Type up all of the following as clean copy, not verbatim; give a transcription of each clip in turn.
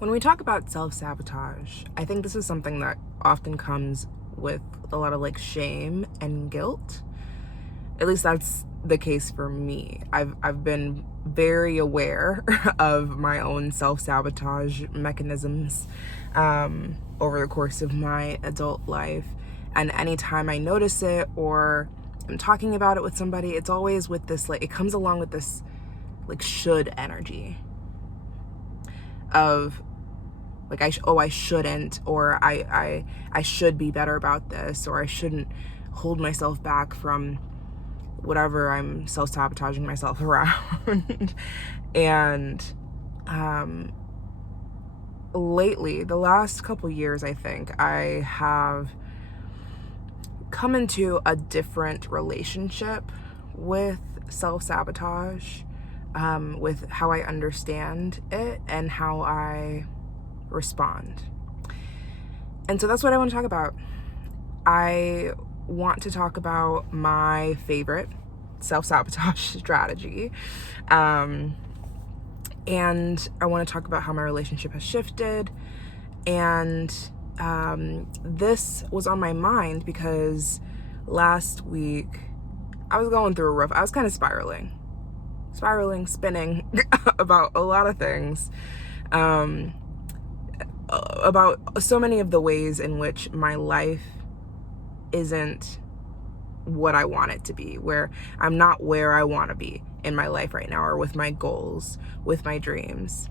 When we talk about self-sabotage, I think this is something that often comes with a lot of shame and guilt. At least that's the case for me. I've been very aware of my own self-sabotage mechanisms over the course of my adult life. And anytime I notice it or I'm talking about it with somebody, it's always with this, it comes along with this should energy of I shouldn't, or I should be better about this, or I shouldn't hold myself back from whatever I'm self-sabotaging myself around. And lately, the last couple years, I think I have come into a different relationship with self-sabotage, with how I understand it and how I respond. And so that's what I want to talk about. I want to talk about my favorite self-sabotage strategy. And I want to talk about how my relationship has shifted. And this was on my mind because last week I was going through a rough, I was kind of spiraling, spinning about a lot of things. About so many of the ways in which my life isn't what I want it to be, where I'm not where I want to be in my life right now, or with my goals, with my dreams.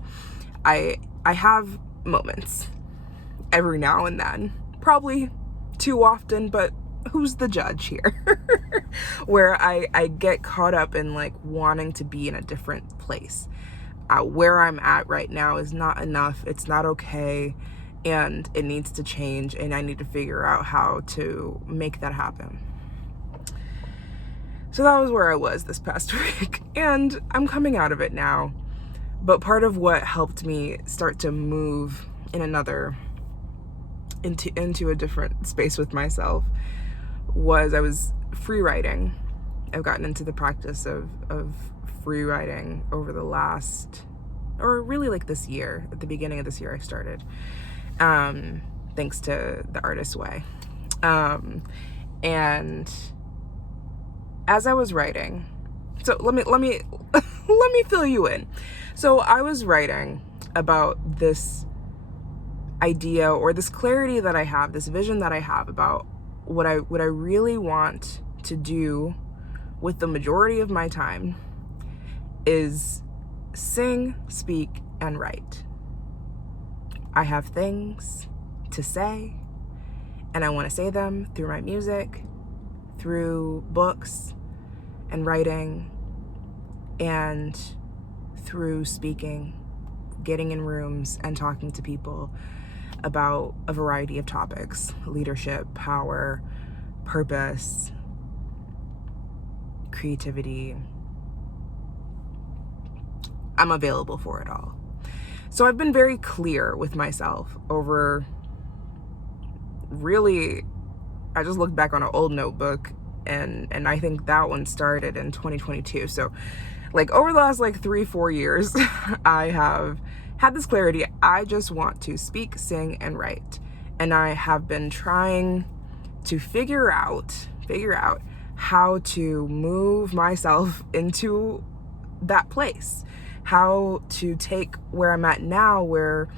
I have moments every now and then, probably too often, but who's the judge here? Where I get caught up in wanting to be in a different place. Where I'm at right now is not enough. It's not okay, and it needs to change, and I need to figure out how to make that happen. So that was where I was this past week, and I'm coming out of it now. But part of what helped me start to move in into a different space with myself was I was free writing. I've gotten into the practice of free writing over the last, or really this year. At the beginning of this year I started, thanks to the Artist's Way. And as I was writing, so let me let me fill you in. So I was writing about this idea, or this clarity that I have, this vision that I have about what I really want to do with the majority of my time is sing, speak, and write. I have things to say, and I want to say them through my music, through books and writing, and through speaking, getting in rooms and talking to people about a variety of topics: leadership, power, purpose, creativity. I'm available for it all. So I've been very clear with myself over, really, I just looked back on an old notebook, and I think that one started in 2022. So over the last 3-4 years, I have had this clarity. I just want to speak, sing, and write. And I have been trying to figure out how to move myself into that place, how to take where I'm at now, where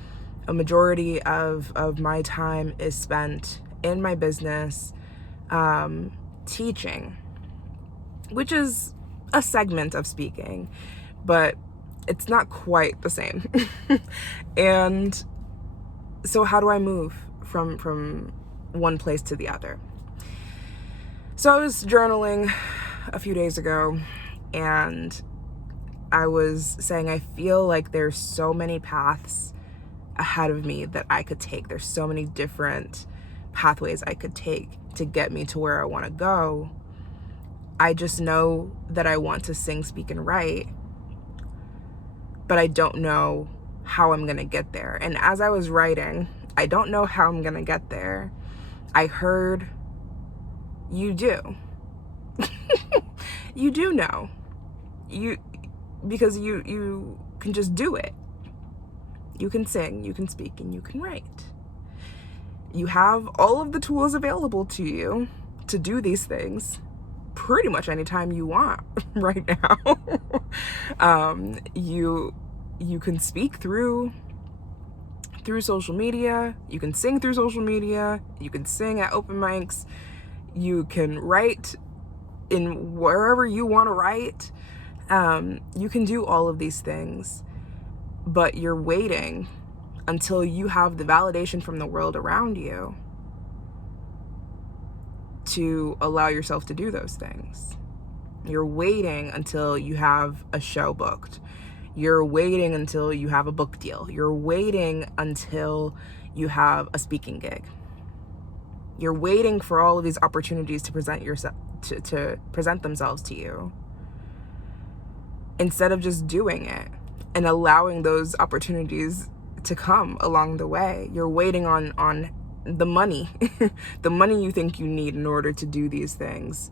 a majority of my time is spent in my business, teaching, which is a segment of speaking, but it's not quite the same. And so how do I move from one place to the other? So I was journaling a few days ago, and I was saying I feel like there's so many paths ahead of me that I could take. There's so many different pathways I could take to get me to where I want to go. I just know that I want to sing, speak, and write, but I don't know how I'm going to get there. And as I was writing, I don't know how I'm going to get there. I heard, you do. You do know. Because you can just do it. You can sing, you can speak, and you can write. You have all of the tools available to you to do these things pretty much anytime you want right now. You can speak through social media, you can sing through social media, you can sing at open mics, you can write in wherever you want to write. You can do all of these things, but you're waiting until you have the validation from the world around you to allow yourself to do those things. You're waiting until you have a show booked. You're waiting until you have a book deal. You're waiting until you have a speaking gig. You're waiting for all of these opportunities to present yourself, to present themselves to you, instead of just doing it and allowing those opportunities to come along the way. You're waiting on the money, the money you think you need in order to do these things,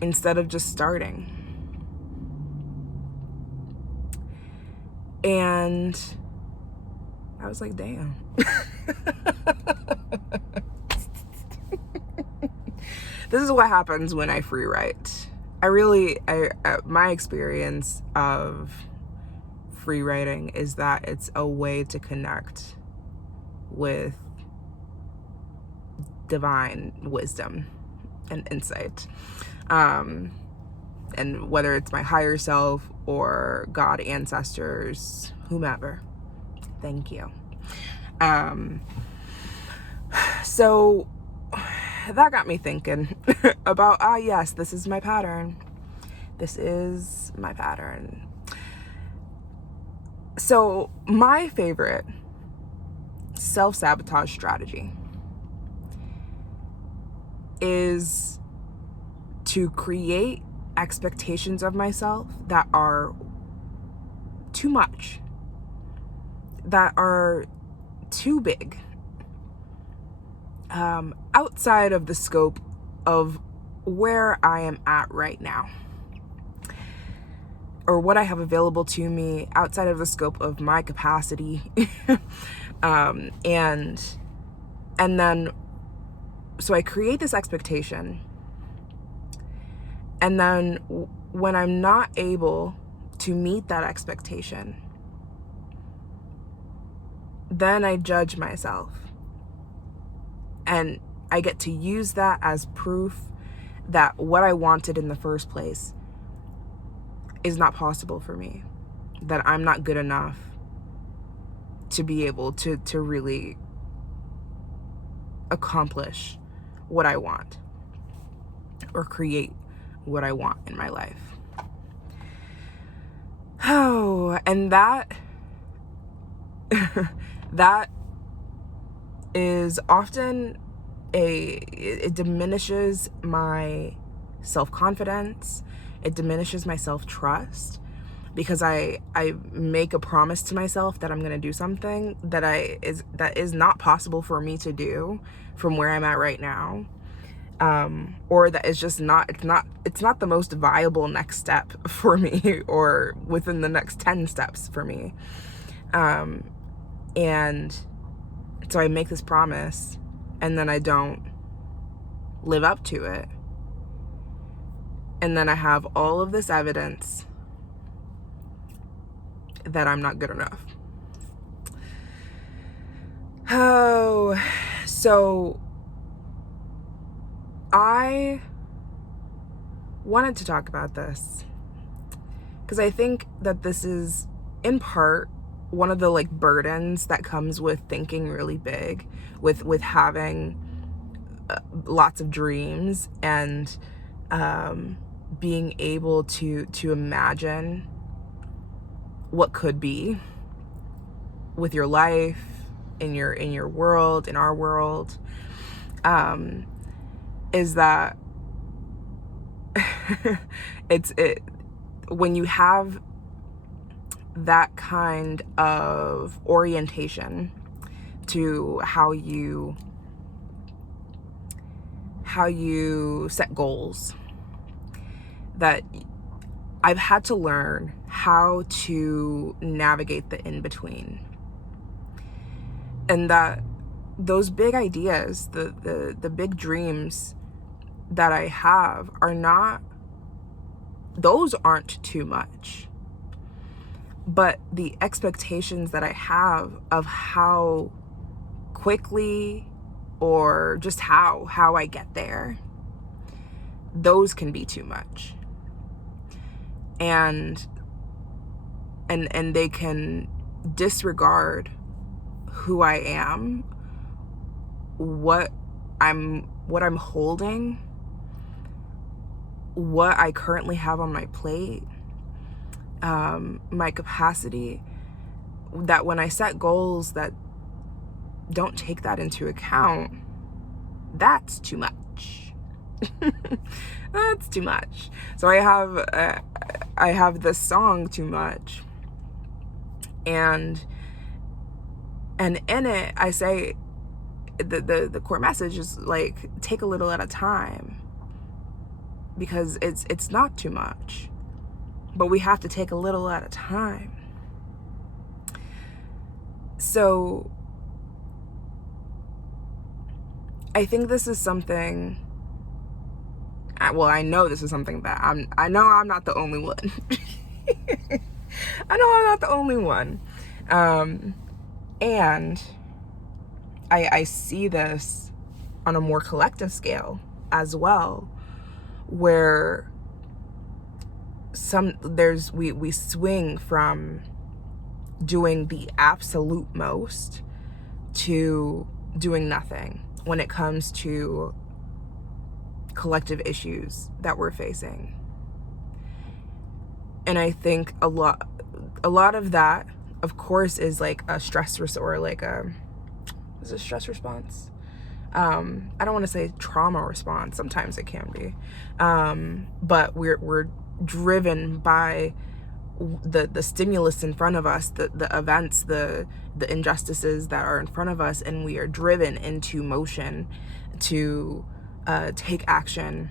instead of just starting. And I was like, damn. This is what happens when I free write. My experience of free writing is that it's a way to connect with divine wisdom and insight. And whether it's my higher self or God, ancestors, whomever. Thank you. So that got me thinking about, yes, this is my pattern. This is my pattern. So my favorite self-sabotage strategy is to create expectations of myself that are too much, that are too big, outside of the scope of where I am at right now, or what I have available to me, outside of the scope of my capacity. And then, so I create this expectation, and then when I'm not able to meet that expectation, then I judge myself. And I get to use that as proof that what I wanted in the first place is not possible for me, that I'm not good enough to be able to really accomplish what I want or create what I want in my life. Oh, and that is often it diminishes my self-confidence. It diminishes my self-trust, because I make a promise to myself that I'm going to do something that is not possible for me to do from where I'm at right now. Or that is just it's not the most viable next step for me, or within the next 10 steps for me. And so I make this promise, and then I don't live up to it. And then I have all of this evidence that I'm not good enough. Oh, so I wanted to talk about this because I think that this is, in part, one of the burdens that comes with thinking really big, with having lots of dreams, and being able to imagine what could be with your life, in your world, in our world, is that when you have that kind of orientation to how you set goals, that I've had to learn how to navigate the in-between. And that those big ideas, the big dreams that I have those aren't too much. But the expectations that I have of how quickly or just how I get there, those can be too much. And they can disregard who I am, what I'm holding, what I currently have on my plate, my capacity, that when I set goals that don't take that into account, that's too much. That's too much. So I have this song, Too Much, and in it I say the core message is like, take a little at a time, because it's not too much, but we have to take a little at a time. So I think this is something, well, I know this is something that I know I'm not the only one. I know I'm not the only one. And I see this on a more collective scale as well, where we swing from doing the absolute most to doing nothing when it comes to collective issues that we're facing. And I think a lot of that, of course, is like a stress is a stress response. I don't want to say trauma response. Sometimes it can be, but we're driven by the stimulus in front of us, the events, the injustices that are in front of us, and we are driven into motion to take action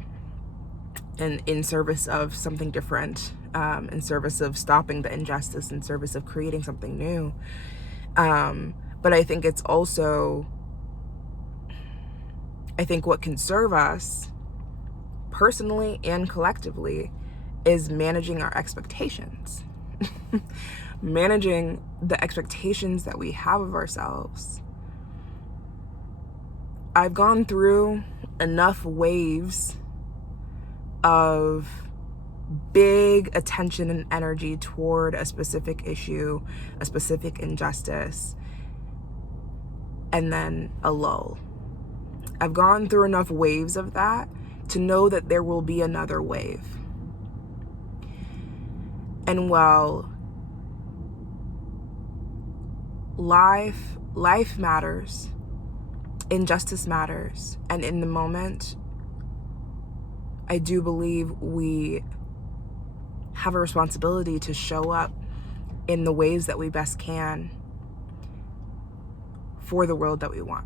in service of something different, in service of stopping the injustice, in service of creating something new. But I think it's also, I think what can serve us personally and collectively is managing our expectations. Managing the expectations that we have of ourselves. I've gone through enough waves of big attention and energy toward a specific issue, a specific injustice, and then a lull. I've gone through enough waves of that to know that there will be another wave. And while life matters, injustice matters, and in the moment, I do believe we have a responsibility to show up in the ways that we best can for the world that we want.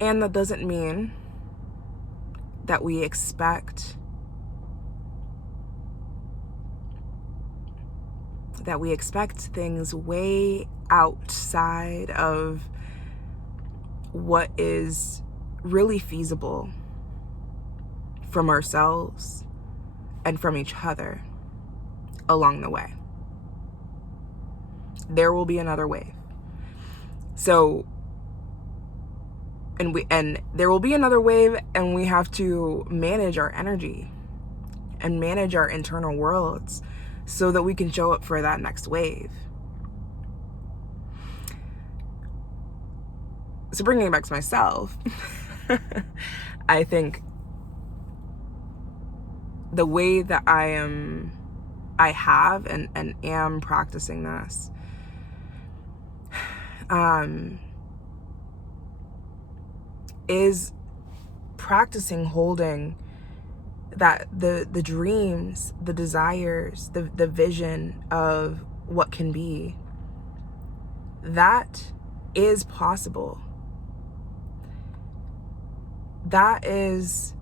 And that doesn't mean that we expect things way outside of what is really feasible from ourselves and from each other along the way. There will be another wave. So, and there will be another wave, and we have to manage our energy and manage our internal worlds so that we can show up for that next wave. So bringing it back to myself, I think the way that I have and am practicing this, is practicing holding that the dreams, the desires, the vision of what can be, that is possible. That is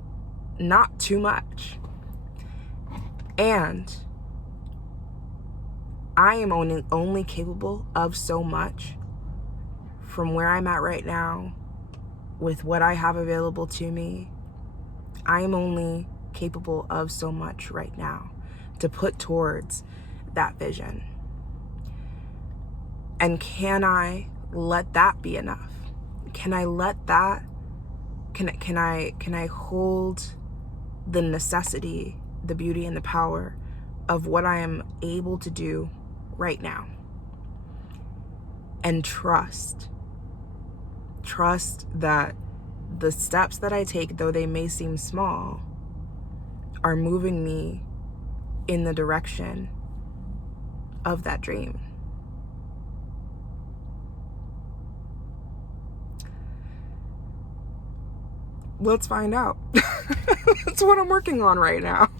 not too much. And I am only capable of so much from where I'm at right now with what I have available to me. I am only capable of so much right now to put towards that vision. And can I let that be enough? Can I let that, can I hold the necessity, the beauty, and the power of what I am able to do right now? And trust that the steps that I take, though they may seem small, are moving me in the direction of that dream. Let's find out. That's what I'm working on right now.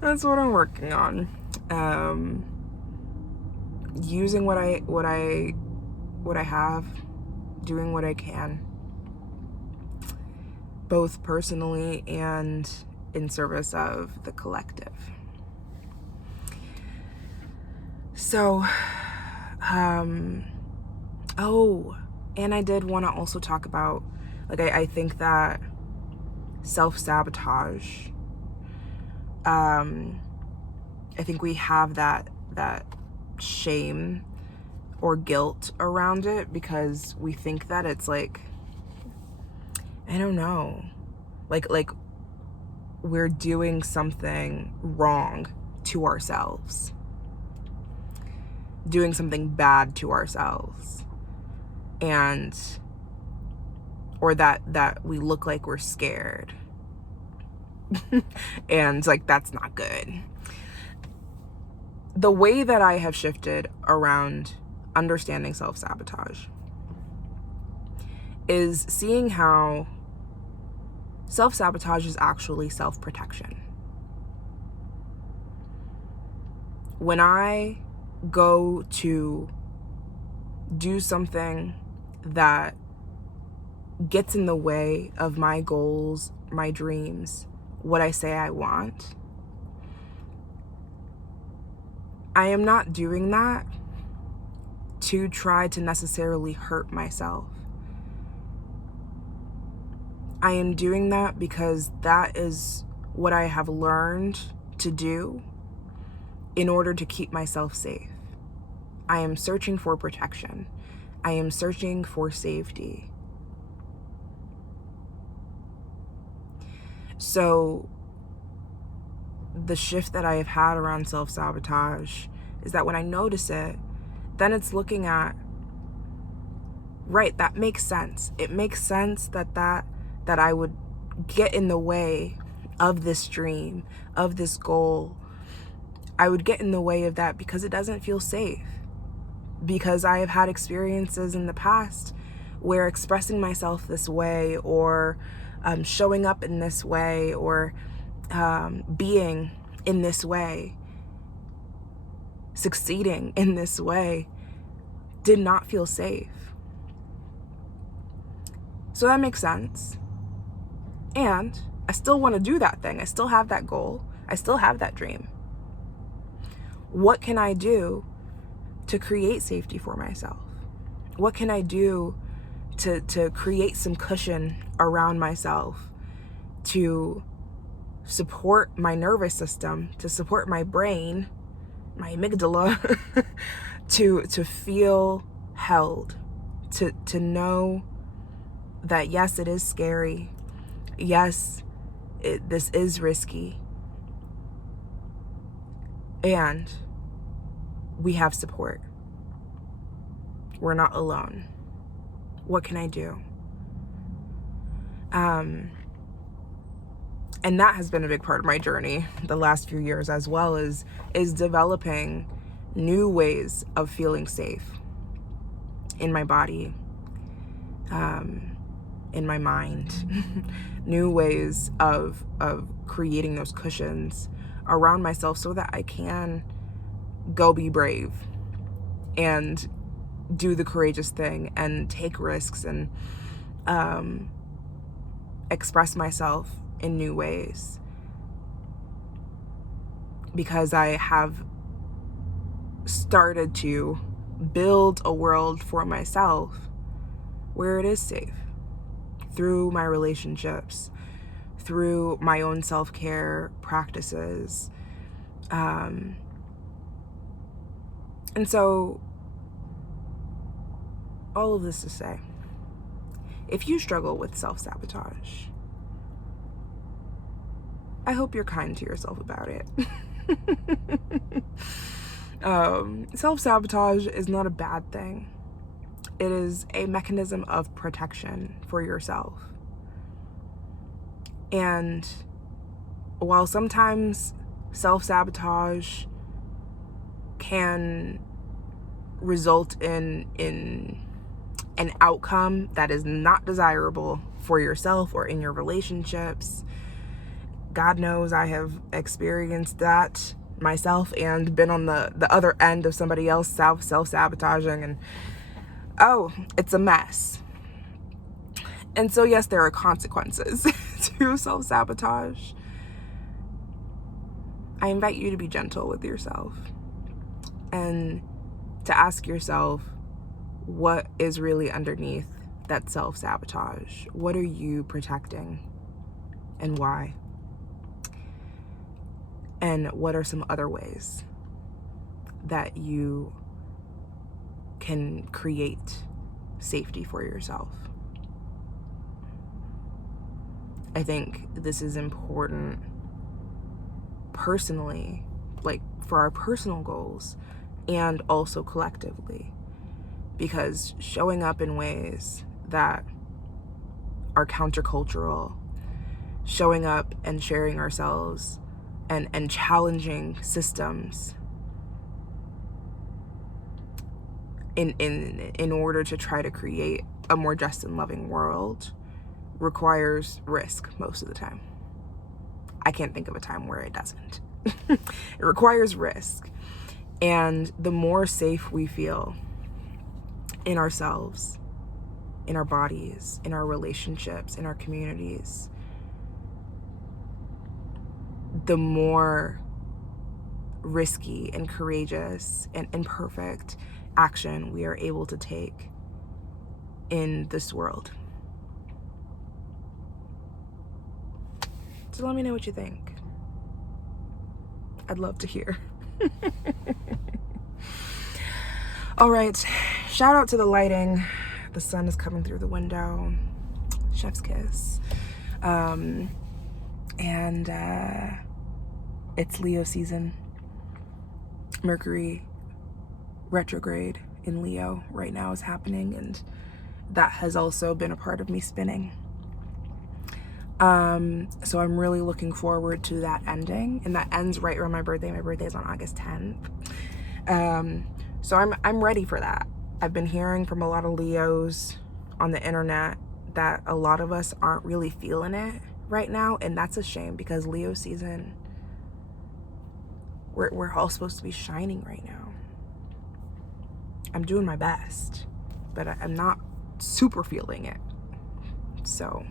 That's what I'm working on. Using what I have, doing what I can, both personally and in service of the collective. So, and I did want to also talk about, like, I think that self-sabotage, I think we have that shame or guilt around it because we think that it's like, I don't know, like we're doing something wrong to ourselves, doing something bad to ourselves, and or that we look like we're scared. And like, that's not good. The way that I have shifted around understanding self-sabotage is seeing how self-sabotage is actually self-protection. When I go to do something that gets in the way of my goals, my dreams, what I say I want, I am not doing that to try to necessarily hurt myself. I am doing that because that is what I have learned to do in order to keep myself safe. I am searching for protection. I am searching for safety. So the shift that I have had around self-sabotage is that when I notice it, then it's looking at, right, that makes sense. It makes sense that I would get in the way of this dream, of this goal. I would get in the way of that because it doesn't feel safe. Because I have had experiences in the past where expressing myself this way, or showing up in this way, or being in this way, succeeding in this way, did not feel safe. So that makes sense. And I still want to do that thing. I still have that goal. I still have that dream. What can I do to create safety for myself? What can I do to create some cushion around myself, to support my nervous system, to support my brain, my amygdala, to feel held, to know that yes, it is scary. Yes, this is risky. And we have support. We're not alone. What can I do? And that has been a big part of my journey the last few years, as well as is developing new ways of feeling safe in my body, in my mind, new ways of creating those cushions around myself so that I can go be brave and do the courageous thing and take risks and express myself in new ways. because I have started to build a world for myself where it is safe through my relationships, through my own self-care practices. And so all of this to say, if you struggle with self-sabotage, I hope you're kind to yourself about it. Self-sabotage is not a bad thing. It is a mechanism of protection for yourself. And while sometimes self-sabotage can result in an outcome that is not desirable for yourself or in your relationships, God knows I have experienced that myself and been on the other end of somebody else self-sabotaging, and it's a mess. And so yes, there are consequences to self-sabotage. I invite you to be gentle with yourself and to ask yourself, what is really underneath that self-sabotage? What are you protecting and why? And what are some other ways that you can create safety for yourself? I think this is important personally, like for our personal goals, and also collectively, because showing up in ways that are countercultural, showing up and sharing ourselves and challenging systems in order to try to create a more just and loving world requires risk most of the time. I can't think of a time where it doesn't. It requires risk. And the more safe we feel in ourselves, in our bodies, in our relationships, in our communities, the more risky and courageous and imperfect action we are able to take in this world. So let me know what you think. I'd love to hear. All right, shout out to the lighting. The sun is coming through the window. Chef's kiss. And it's Leo season. Mercury retrograde in Leo right now is happening, and that has also been a part of me spinning. So I'm really looking forward to that ending, and that ends right around my birthday. My birthday is on August 10th. So I'm ready for that. I've been hearing from a lot of Leos on the internet that a lot of us aren't really feeling it right now, and that's a shame, because Leo season, we're all supposed to be shining right now. I'm doing my best, but I'm not super feeling it. So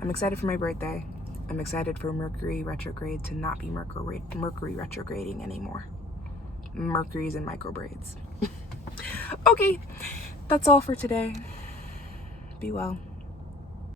I'm excited for my birthday. I'm excited for Mercury retrograde to not be Mercury retrograding anymore. Mercury's in micro braids. Okay, that's all for today. Be well.